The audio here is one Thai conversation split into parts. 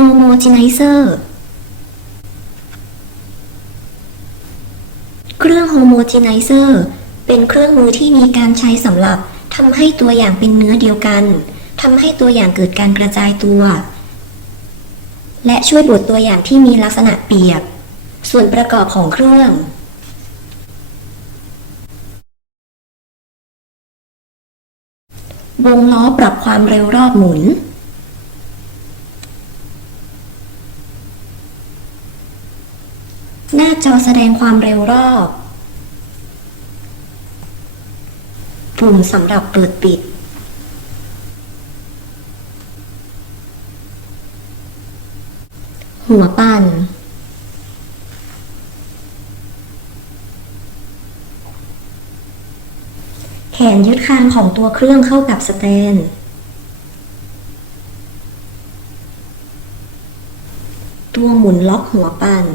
Homogenizer เครื่อง Homogenizer เป็นเครื่องมือที่มีการใช้สำหรับทำให้ตัวอย่างเป็นเนื้อเดียวกันทำให้ตัวอย่างเกิดการกระจายตัว และช่วยบดตัวอย่างที่มีลักษณะเปียก ส่วนประกอบของเครื่องวงล้อปรับความเร็วรอบหมุน หน้าจอแสดงความเร็วรอบ ปุ่มสำหรับเปิดปิด หัวปั่น แขนยึดคานของตัวเครื่องเข้ากับสแตนตัวหมุนล็อกหัวปั่น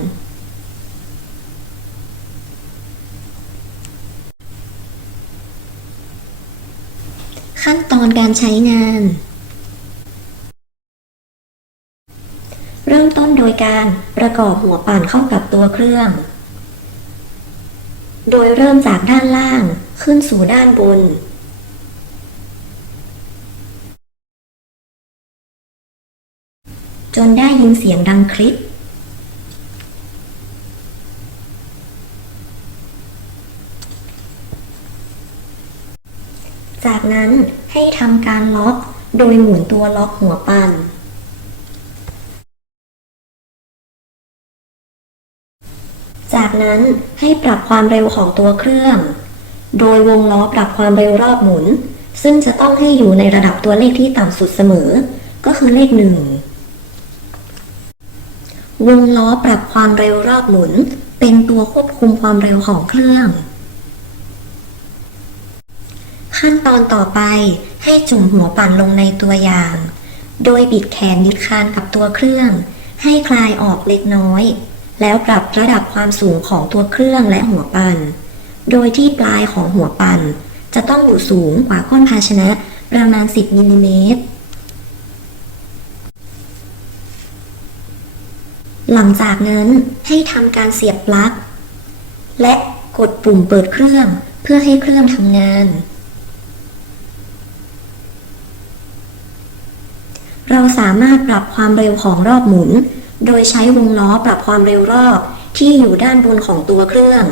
ขั้นตอนการใช้งาน เริ่มต้นโดยการประกอบหัวปั่นเข้ากับตัวเครื่อง โดยเริ่มจากด้านล่างขึ้นสู่ด้านบน จนได้ยินเสียงดังคลิป จากนั้นให้ทำการล็อกโดยหมุนตัวล็อกหัวปั่น จากนั้นให้ปรับความเร็วของตัวเครื่อง โดยวงล้อปรับความเร็วรอบหมุน ซึ่งจะต้องให้อยู่ในระดับตัวเลขที่ต่ำสุดเสมอ ก็คือเลขหนึ่งวงล้อปรับความเร็วรอบหมุน เป็นตัวควบคุมความเร็วของเครื่อง ขั้นตอนต่อไปให้จุ่มหัวปั่นลงในตัวอย่าง โดยบิดแขนยึดคานกับตัวเครื่อง ให้คลายออกเล็กน้อย แล้วปรับระดับความสูงของตัวเครื่องและหัวปั่น โดยที่ปลายของหัวปั่น จะต้องอยู่สูงกว่าก้นภาชนะประมาณ 10มิลลิเมตรหลังจากนั้นให้ทำการเสียบปลั๊ก และกดปุ่มเปิดเครื่องเพื่อให้เครื่องทำงาน เราสามารถปรับความเร็วของรอบหมุน โดยใช้วงล้อปรับความเร็วรอบที่อยู่ด้านบนของตัวเครื่อง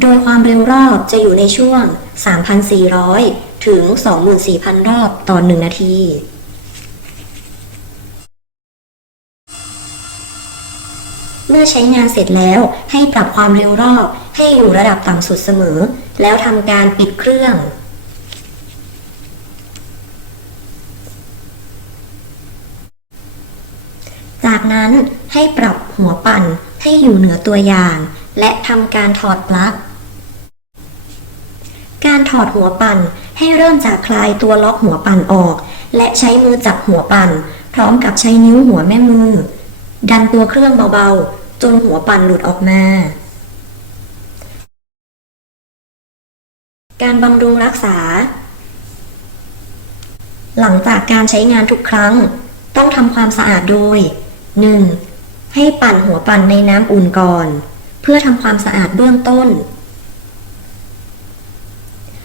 โดยความเร็วรอบจะอยู่ในช่วง 3,400 ถึง 24,000 รอบต่อ 1 นาทีเมื่อใช้งานเสร็จแล้วให้ปรับความเร็วรอบให้อยู่ระดับต่ำสุดเสมอ แล้วทำการปิดเครื่อง จาก นั้นให้ปรับหัวปั่นให้อยู่เหนือตัวอย่าง และทำการถอดปลั๊ก การถอดหัวปั่นให้เริ่มจากคลายตัวล็อกหัวปั่นออก และใช้มือจับหัวปั่น พร้อมกับใช้นิ้วหัวแม่มือ ดันตัวเครื่องเบาๆ จนหัวปั่นหลุดออกมา การบำรุงรักษา หลังจากการใช้งานทุกครั้ง ต้องทำความสะอาดโดย 1. ให้ปั่นหัวปั่นในน้ำอุ่นก่อน เพื่อทำความสะอาดเบื้องต้น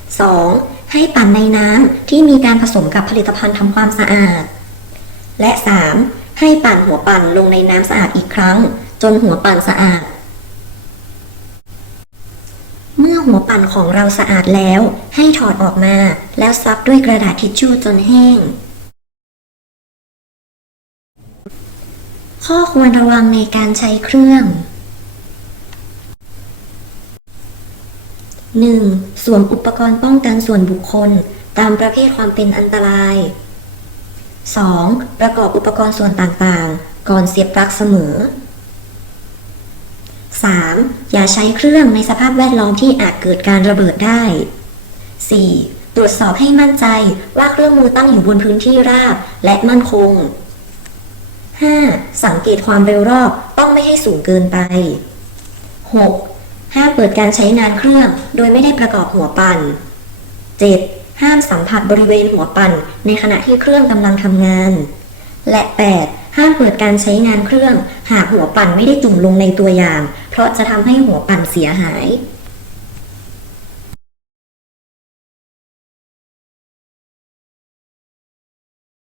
2. ให้ปั่นในน้ำที่มีการผสมกับผลิตภัณฑ์ทำความสะอาด และ 3. ให้ปั่นหัวปั่นลงในน้ำสะอาดอีกครั้ง จนหัวปั่นสะอาด เมื่อหัวปั่นของเราสะอาดแล้ว ให้ถอดออกมาแล้วซับด้วยกระดาษทิชชู่จนแห้ง ข้อควรระวังในการใช้เครื่อง 1. สวมอุปกรณ์ป้องกันส่วนบุคคล ตามประเภทความเป็นอันตราย 2. ประกอบอุปกรณ์ส่วนต่างๆ ก่อนเสียบปลั๊กเสมอ 3. อย่าใช้เครื่องในสภาพแวดล้อมที่อาจเกิดการระเบิดได้ 4. ตรวจสอบให้มั่นใจว่าเครื่องมือตั้งอยู่บนพื้นที่ราบและมั่นคง 5. สังเกตความเร็วรอบต้องไม่ให้สูงเกินไป 6. ห้ามเปิดการใช้งานเครื่อง โดยไม่ได้ประกอบหัวปั่น 7. ห้ามสัมผัสบริเวณหัวปั่น ในขณะที่เครื่องกำลังทำงาน และ 8. ห้ามเปิดการใช้งานเครื่อง หากหัวปั่นไม่ได้จุ่มลงในตัวอย่าง เพราะจะทำให้หัวปั่นเสียหาย